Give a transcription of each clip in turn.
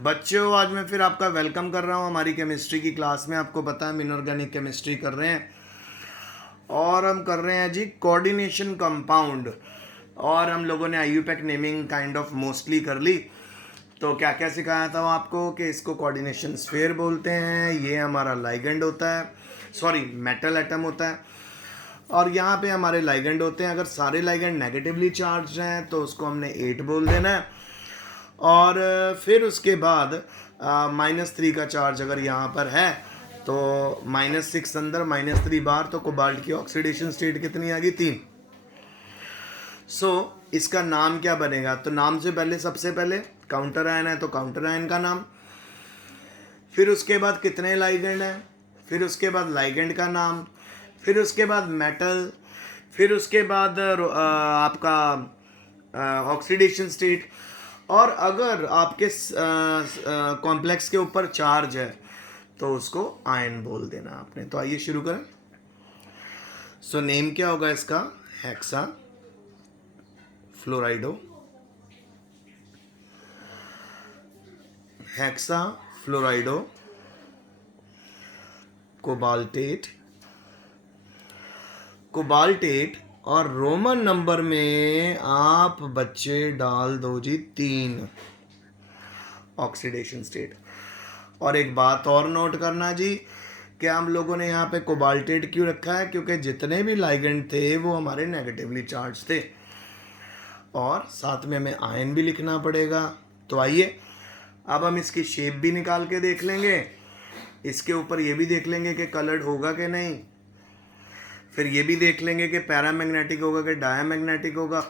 बच्चों, आज मैं फिर आपका वेलकम कर रहा हूँ हमारी केमिस्ट्री की क्लास में। आपको पता है हम इनऑर्गेनिक केमिस्ट्री कर रहे हैं और हम कर रहे हैं जी कोऑर्डिनेशन कंपाउंड। और हम लोगों ने IUPAC naming kind of mostly कर ली। तो क्या क्या सिखाया था वो आपको कि इसको कोऑर्डिनेशन स्फीयर बोलते हैं, ये हमारा लाइगेंड होता है, सॉरी मेटल एटम होता है, और यहाँ पे हमारे लाइगेंड होते हैं। अगर सारे लाइगेंड नेगेटिवली चार्ज हैं तो उसको हमने 8 बोल देना है। और फिर उसके बाद -3 का चार्ज अगर यहाँ पर है तो -6 अंदर -3 बाहर, तो कोबाल्ट की ऑक्सीडेशन स्टेट कितनी आ गई? 3। इसका नाम क्या बनेगा? तो नाम से पहले सबसे पहले काउंटर आयन है तो काउंटर आयन का नाम, फिर उसके बाद कितने लाइगेंड हैं, फिर उसके बाद लाइगेंड का नाम, फिर उसके बाद मेटल, फिर उसके बाद आपका ऑक्सीडेशन स्टेट। और अगर आपके कॉम्प्लेक्स के ऊपर चार्ज है तो उसको आयन बोल देना आपने। तो आइए शुरू करें। नेम क्या होगा इसका? Hexafluorido, hexafluorido cobaltate, cobaltate. और रोमन नंबर में आप बच्चे डाल दो जी 3, ऑक्सीडेशन स्टेट। और एक बात और नोट करना जी कि हम लोगों ने यहाँ पे कोबाल्टेट क्यों रखा है? क्योंकि जितने भी लाइगेंड थे वो हमारे नेगेटिवली चार्ज थे, और साथ में हमें आयन भी लिखना पड़ेगा। तो आइए अब हम इसकी शेप भी निकाल के देख लेंगे, इसके ऊपर ये भी देख लेंगे कि कलर्ड होगा कि नहीं, फिर ये भी देख लेंगे कि पैरामैग्नेटिक होगा कि डायामैग्नेटिक होगा।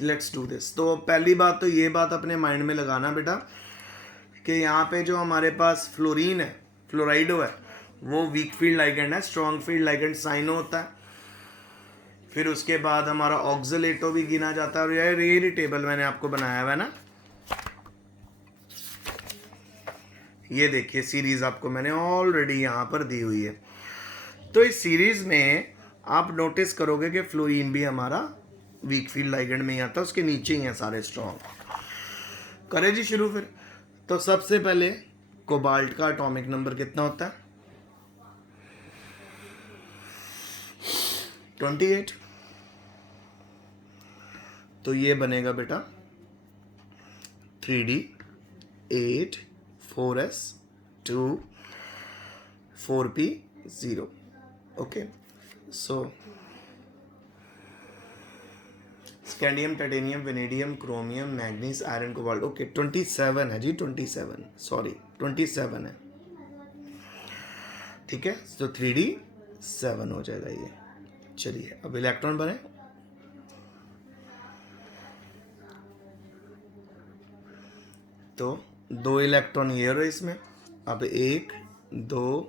Let's do this. तो पहली बात तो ये बात अपने माइंड में लगाना बेटा कि यहाँ पे जो हमारे पास फ्लोरीन है, फ्लोराइडो है, वो वीक फील्ड लाइगेंड है, स्ट्रॉन्ग फील्ड लाइगेंड साइनो होता है। फिर उसके बाद हमारा ऑक्सलेटो भी गिना जाता है। और ये टेबल मैंने आपको बनाया हुआ है ना, ये देखिए सीरीज आपको मैंने ऑलरेडी यहाँ पर दी हुई है। तो इस सीरीज में आप नोटिस करोगे कि फ्लोरीन भी हमारा वीक फील्ड लाइगेंड में ही आता है, उसके नीचे ही हैं सारे स्ट्रॉन्ग। करें जी शुरू फिर। तो सबसे पहले कोबाल्ट का एटॉमिक नंबर कितना होता है? 28। तो ये बनेगा बेटा 3D 8 4s 2 4p 0। Okay, so scandium, titanium, vanadium, chromium, manganese, iron, cobalt. Okay 27 है जी, 27, सॉरी 27 है। ठीक है, तो 3D 7 हो जाएगा ये। चलिए अब इलेक्ट्रॉन बने। तो 2 इलेक्ट्रॉन ये रहे इसमें। अब 1 2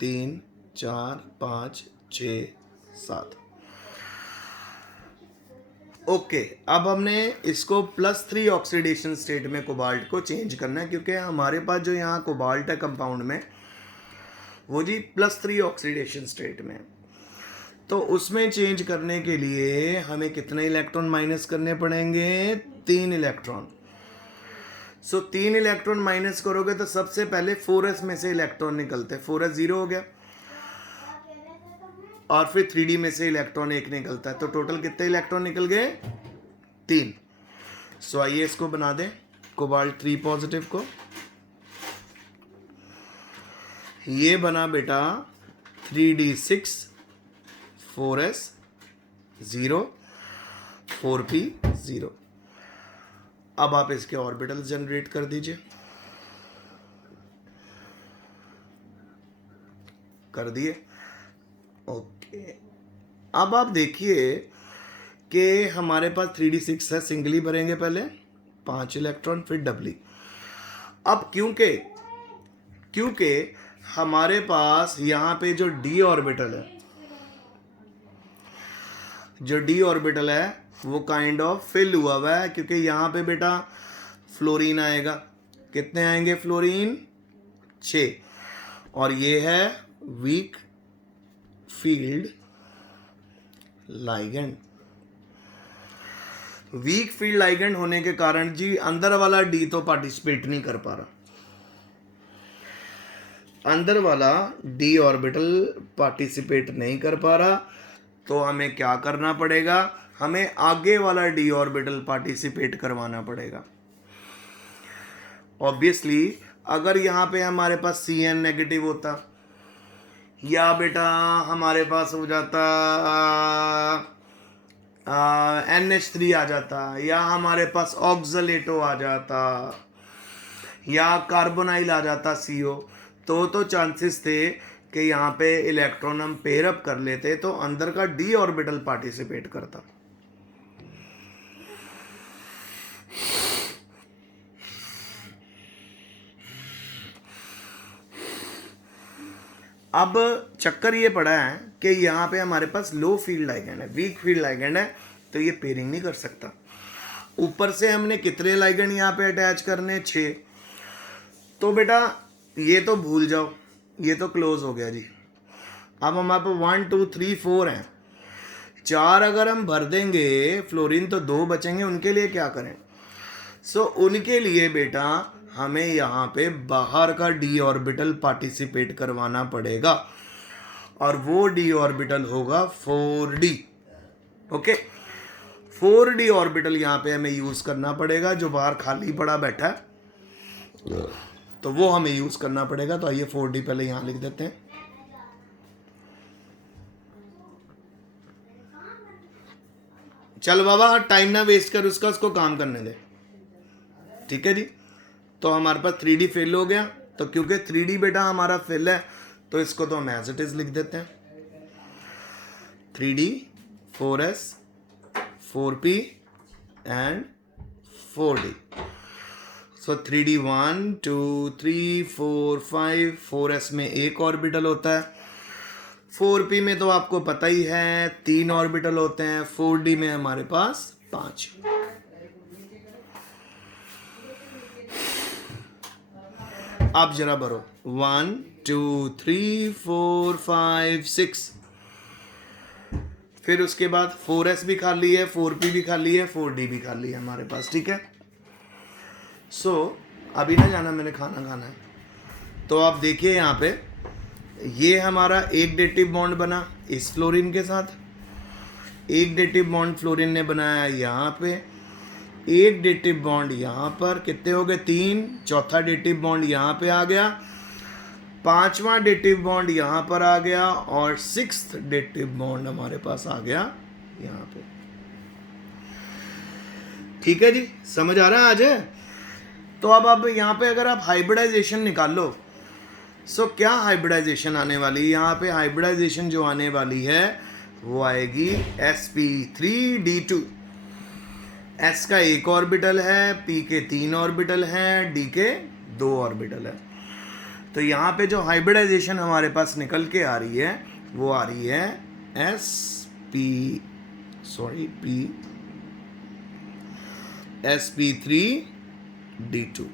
3 4 5 6 7। ओके, अब हमने इसको +3 ऑक्सीडेशन स्टेट में कोबाल्ट को चेंज करना है, क्योंकि हमारे पास जो यहाँ कोबाल्ट है कंपाउंड में वो जी +3 ऑक्सीडेशन स्टेट में। तो उसमें चेंज करने के लिए हमें कितने इलेक्ट्रॉन माइनस करने पड़ेंगे? 3 इलेक्ट्रॉन। 3 इलेक्ट्रॉन माइनस करोगे तो सबसे पहले 4s में से इलेक्ट्रॉन निकलते हैं, 4s 0 हो गया, और फिर 3D में से इलेक्ट्रॉन 1 निकलता है। तो टोटल कितने इलेक्ट्रॉन निकल गए? 3। आइए इसको बना दें कोबाल्ट 3 पॉजिटिव को। ये बना बेटा 3D6 4s 0 4p 0। अब आप इसके ऑर्बिटल्स जनरेट कर दीजिए। कर दिए? ओके, अब आप देखिए कि हमारे पास 3D6 है, सिंगली भरेंगे पहले 5 इलेक्ट्रॉन, फिर डबली। अब क्योंकि हमारे पास यहाँ पे जो d ऑर्बिटल है, जो d ऑर्बिटल है वो काइंड ऑफ फिल हुआ है, क्योंकि यहाँ पे बेटा फ्लोरीन आएगा। कितने आएंगे फ्लोरीन? 6। और ये है weak field ligand. Weak field ligand होने के कारण जी अंदर वाला डी तो पार्टिसिपेट नहीं कर पा रहा, अंदर वाला डी ऑर्बिटल पार्टिसिपेट नहीं कर पा रहा, तो हमें क्या करना पड़ेगा, हमें आगे वाला डी ऑर्बिटल पार्टिसिपेट करवाना पड़ेगा। ऑब्वियसली अगर यहाँ पे हमारे पास Cn नेगेटिव होता, या बेटा हमारे पास हो जाता NH3 आ जाता, या हमारे पास ऑक्सलेटो आ जाता, या कार्बोनाइल आ जाता CO, तो चांसेस थे कि यहाँ पे इलेक्ट्रॉन हम पेयर अप कर लेते तो अंदर का डी ऑर्बिटल पार्टिसिपेट करता। अब चक्कर ये पड़ा है कि यहाँ पे हमारे पास लो फील्ड लाइगेंड है, वीक फील्ड लाइगेंड है, तो ये पेयरिंग नहीं कर सकता। ऊपर से हमने कितने लाइगेंड यहाँ पे अटैच करने, 6। तो बेटा ये तो भूल जाओ, ये तो क्लोज हो गया जी। अब हमारे पास 1 2 3 4 हैं, 4 अगर हम भर देंगे फ्लोरीन तो 2 बचेंगे, उनके लिए क्या करें? उनके लिए बेटा हमें यहाँ पे बाहर का डी ऑर्बिटल पार्टिसिपेट करवाना पड़ेगा, और वो डी ऑर्बिटल होगा 4d। ओके, 4d ऑर्बिटल यहाँ पे हमें यूज करना पड़ेगा, जो बाहर खाली पड़ा बैठा है तो वो हमें यूज करना पड़ेगा। तो आइए 4d पहले यहाँ लिख देते हैं। चल बाबा टाइम ना वेस्ट कर उसको काम करने दे, ठीक है जी। तो हमारे पास 3D फेल हो गया, तो क्योंकि 3D बेटा हमारा फेल है तो इसको तो हम एज इट इज लिख देते हैं, 3D 4s 4p and 4d। 3D 1 2 3 4 5, 4s में एक ऑर्बिटल होता है, 4p में तो आपको पता ही है 3 ऑर्बिटल होते हैं, 4d में हमारे पास 5। आप जरा भरो 1 2 3 4 5 6, फिर उसके बाद 4s भी खाली है, 4p भी खाली है, 4d भी खाली है हमारे पास, ठीक है। अभी ना जाना, मैंने खाना खाना है। तो आप देखिए यहाँ पे ये हमारा एक डेटिव बॉन्ड बना इस फ्लोरीन के साथ, एक डेटिव बॉन्ड फ्लोरीन ने बनाया यहाँ पे, एक डेटिव बॉन्ड यहाँ पर, कितने हो गए 3, चौथा डेटिव बॉन्ड यहाँ पे आ गया, 5वां डेटिव बॉन्ड यहाँ पर आ गया, और 6th डेटिव बॉन्ड हमारे पास आ गया यहाँ पे। ठीक है जी, समझ आ रहा है आज? तो अब यहाँ पे अगर आप हाइब्रिडाइजेशन निकाल लो, क्या हाइब्रिडाइजेशन आने वाली है? यहाँ पे हाइब्रिडाइजेशन जो आने वाली है वो आएगी sp3d2। s का एक ऑर्बिटल है, p के 3 ऑर्बिटल हैं, d के 2 ऑर्बिटल है। तो यहाँ पे जो हाइब्रिडाइजेशन हमारे पास निकल के आ रही है वो आ रही है sp3d2,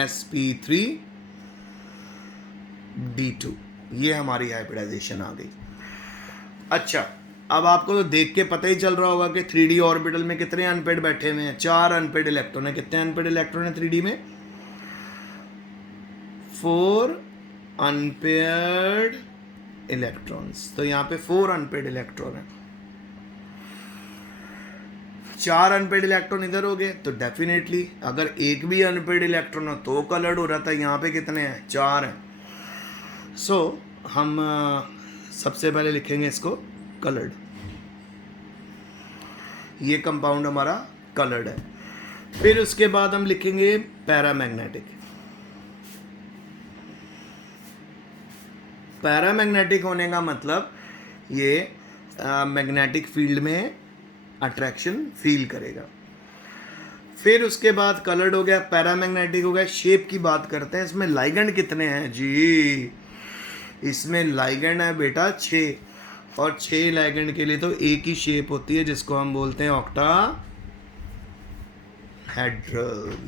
sp3d2, ये हमारी हाइब्रिडाइजेशन आ गई। अच्छा, अब आपको तो देख के पता ही चल रहा होगा कि 3d ऑर्बिटल में कितने अनपेड बैठे हुए हैं, 4 अनपेड इलेक्ट्रॉन है। कितने अनपेड इलेक्ट्रॉन है 3d में? 4 अनपेयर्ड इलेक्ट्रॉन्स। तो यहाँ पे 4 अनपेड इलेक्ट्रॉन है, 4 अनपेड इलेक्ट्रॉन इधर हो गए, तो डेफिनेटली अगर एक भी अनपेड इलेक्ट्रॉन हो तो कलर्ड हो रहा था। यहाँ पे कितने हैं? 4 हैं। हम सबसे पहले लिखेंगे इसको कलर्ड, ये कंपाउंड हमारा कलर्ड है। फिर उसके बाद हम लिखेंगे पैरामैग्नेटिक। पैरामैग्नेटिक होने का मतलब ये मैग्नेटिक फील्ड में अट्रैक्शन फील करेगा। फिर उसके बाद कलर्ड हो गया, पैरामैग्नेटिक हो गया। शेप की बात करते हैं, इसमें लाइगेंड कितने हैं जी? इसमें लाइगेंड है बेटा 6, और 6 लाइगेंड के लिए तो एक ही शेप होती है जिसको हम बोलते हैं ऑक्टाहेड्रल।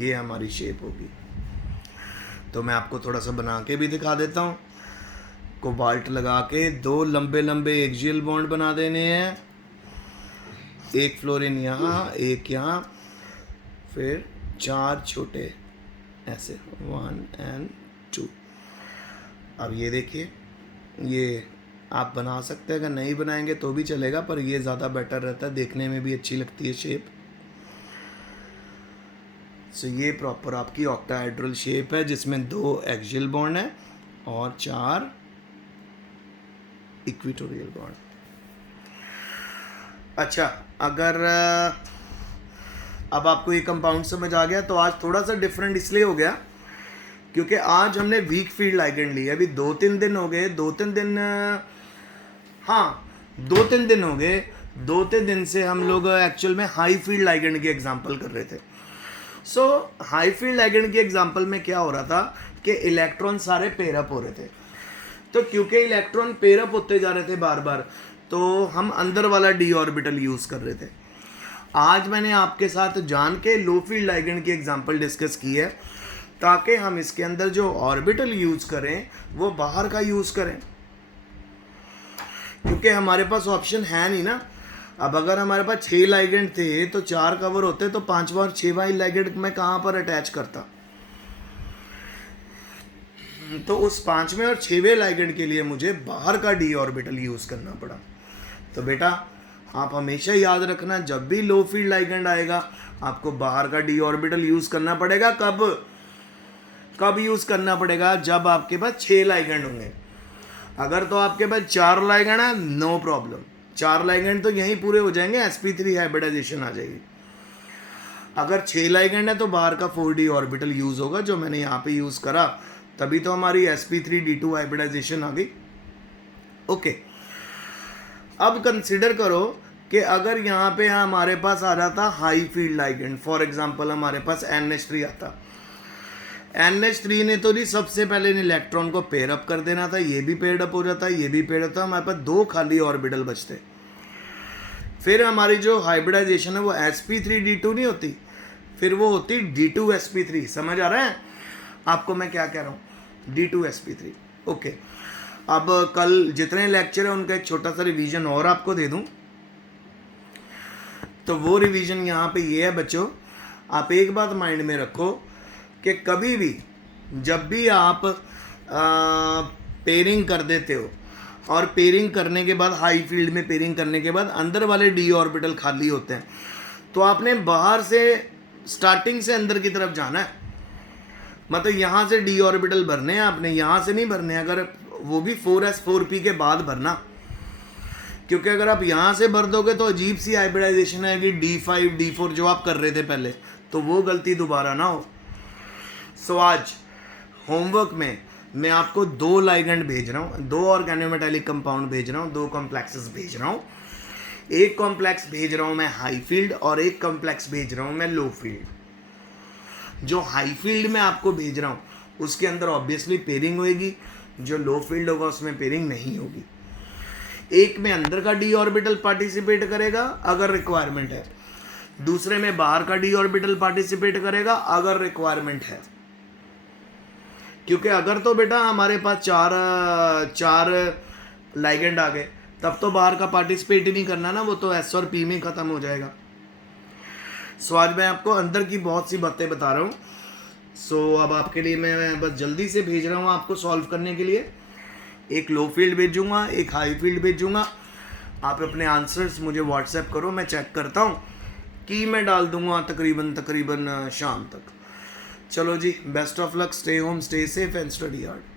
ये हमारी शेप होगी। तो मैं आपको थोड़ा सा बना के भी दिखा देता हूँ। कोबाल्ट लगा के 2 लंबे लंबे एक्सियल बॉन्ड बना देने हैं, एक फ्लोरीन यहाँ, एक यहाँ, फिर 4 छोटे ऐसे 1 and 2। अब ये देखिए, ये आप बना सकते हैं, अगर नहीं बनाएंगे तो भी चलेगा, पर ये ज़्यादा बेटर रहता है, देखने में भी अच्छी लगती है शेप। सो ये प्रॉपर आपकी ऑक्टाहेड्रल शेप है जिसमें 2 एक्सियल बॉन्ड है और 4 इक्वेटोरियल बॉन्ड। अच्छा, अगर अब आपको ये कंपाउंड समझ आ गया, तो आज थोड़ा सा डिफरेंट इसलिए हो गया क्योंकि आज हमने वीक फील्ड लाइगेंड ली। अभी 2-3 दिन हो गए, 2-3 दिन, हाँ 2-3 दिन हो गए, 2-3 दिन से हम लोग एक्चुअल में हाई फील्ड लाइगेंड की एग्जांपल कर रहे थे। सो हाई फील्ड लाइगेंड की एग्जांपल में क्या हो रहा था कि इलेक्ट्रॉन सारे पेयर अप हो रहे थे। तो क्योंकि इलेक्ट्रॉन पेयर अप होते जा रहे थे बार बार, तो हम अंदर वाला डी ऑर्बिटल यूज़ कर रहे थे। आज मैंने आपके साथ जान के लो फील्ड लाइगेंड की एग्जांपल डिस्कस की है ताकि हम इसके अंदर जो ऑर्बिटल यूज़ करें वो बाहर का यूज़ करें, क्योंकि हमारे पास ऑप्शन है नहीं ना। अब अगर हमारे पास 6 लाइगेंड थे तो 4 कवर होते, तो 5वां और 6वां लाइगेंड मैं कहाँ पर अटैच करता। तो उस 5वें और 6वें लाइगेंड के लिए मुझे बाहर का डी ऑर्बिटल यूज़ करना पड़ा। तो बेटा आप हमेशा याद रखना, जब भी लो फील्ड लाइगेंड आएगा आपको बाहर का डी ऑर्बिटल यूज़ करना पड़ेगा। कब यूज़ करना पड़ेगा? जब आपके पास 6 लाइगेंड होंगे। अगर तो आपके पास 4 लाइगेंड है, नो प्रॉब्लम, 4 लाइगेंड तो यहीं पूरे हो जाएंगे, sp3 हाइब्रिडाइजेशन आ जाएगी। अगर 6 लाइगेंड है तो बाहर का 4d ऑर्बिटल यूज़ होगा, जो मैंने यहाँ पे यूज़ करा, तभी तो हमारी sp3d2 हाइब्रिडाइजेशन आ गई। ओके, अब कंसिडर करो कि अगर यहाँ पे हमारे पास आ जाता high field ligand, for example हमारे पास NH3 आता। NH3 ने तो नहीं सबसे पहले इलेक्ट्रॉन को पेयर अप कर देना था, ये भी पेयर अप हो जाता, ये भी पेयर अप था, हमारे पास 2 खाली ऑर्बिटल बचते। फिर हमारी जो हाइब्रिडाइजेशन है वो sp3d2 नहीं होती, फिर वो होती d2sp3। समझ आ रहा है आपको मैं क्या कह रहा हूँ? d2sp3। ओके, अब कल जितने लेक्चर है उनका एक छोटा सा रिवीजन और आपको दे दूं। तो वो रिवीजन यहाँ पे ये है बच्चों, आप एक बात माइंड में रखो कि कभी भी जब भी आप पेयरिंग कर देते हो और पेयरिंग करने के बाद हाई फील्ड में पेयरिंग करने के बाद अंदर वाले डी ऑर्बिटल खाली होते हैं, तो आपने बाहर से स्टार्टिंग से अंदर की तरफ जाना है। मतलब यहाँ से डी ऑर्बिटल भरने हैं आपने, यहाँ से नहीं भरने, अगर वो भी 4s4p के बाद भरना, क्योंकि अगर आप यहाँ से भर दोगे तो अजीब सी हाइब्रिडाइजेशन आएगी d5 d4 जो आप कर रहे थे पहले, तो वो गलती दोबारा ना हो। सो आज होमवर्क में मैं आपको 2 लाइगेंड भेज रहा हूँ, 2 ऑर्गेनोमेटालिक कंपाउंड भेज रहा हूँ, 2 कॉम्प्लेक्सेस भेज रहा हूँ। एक कॉम्प्लेक्स भेज रहा हूँ मैं हाई फील्ड और एक कॉम्प्लेक्स भेज रहा हूँ मैं लो फील्ड। जो हाई फील्ड में आपको भेज रहा हूँ उसके अंदर ऑब्वियसली पेयरिंग होगी, जो लो फील्ड होगा उसमें पेयरिंग नहीं होगी। एक में अंदर का डी ऑर्बिटल पार्टिसिपेट करेगा अगर रिक्वायरमेंट है, दूसरे में बाहर का डी ऑर्बिटल पार्टिसिपेट करेगा अगर रिक्वायरमेंट है। क्योंकि अगर तो बेटा हमारे पास चार लाइगेंड आ गए तब तो बाहर का पार्टिसिपेट ही नहीं करना ना, वो तो S और P में ख़त्म हो जाएगा। सो आज मैं आपको अंदर की बहुत सी बातें बता रहा हूँ। सो अब आपके लिए मैं बस जल्दी से भेज रहा हूँ आपको सॉल्व करने के लिए। एक लो फील्ड भेजूँगा, एक हाई फील्ड भेजूँगा। आप अपने आंसर्स मुझे व्हाट्सएप करो, मैं चेक करता हूँ कि मैं डाल दूँगा तकरीबन शाम तक। चलो जी, best of luck, stay home, stay safe and study hard.